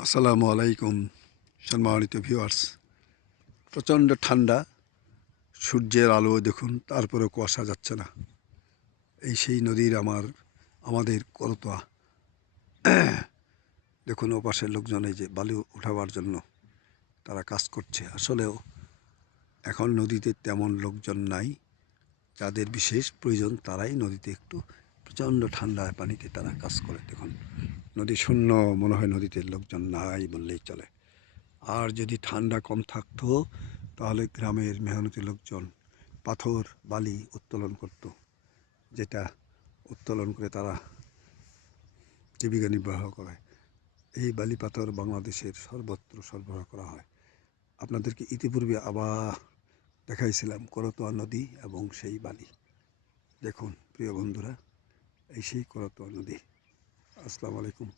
আসসালামু আলাইকুম সম্মানিত ভিউয়ার্স। প্রচণ্ড ঠান্ডা, সূর্যের আলো দেখুন, তারপরেও কুয়াশা যাচ্ছে না। এই সেই নদীর আমাদের করতোয়া। দেখুন ওপাশের লোকজন এই যে বালু উঠাবার জন্য তারা কাজ করছে। আসলেও এখন নদীতে তেমন লোকজন নাই, যাদের বিশেষ প্রয়োজন তারাই নদীতে একটু প্রচণ্ড ঠান্ডায় পানিতে তারা কাজ করে। দেখুন নদী শূন্য, মনে হয় নদীতে লোকজন নাই বললেই চলে। আর যদি ঠান্ডা কম থাকতো তাহলে গ্রামের মেহনতি লোকজন পাথর বালি উত্তোলন করত, যেটা উত্তোলন করে তারা জীবিকা নির্বাহ করে। এই বালি পাথর বাংলাদেশের সর্বত্র সরবরাহ করা হয়। আপনাদেরকে ইতিপূর্বে আবার দেখাইছিলাম করতোয়া নদী এবং সেই বালি। দেখুন প্রিয় বন্ধুরা, এই সেই করতোয়া নদী। আসসালামু আলাইকুম।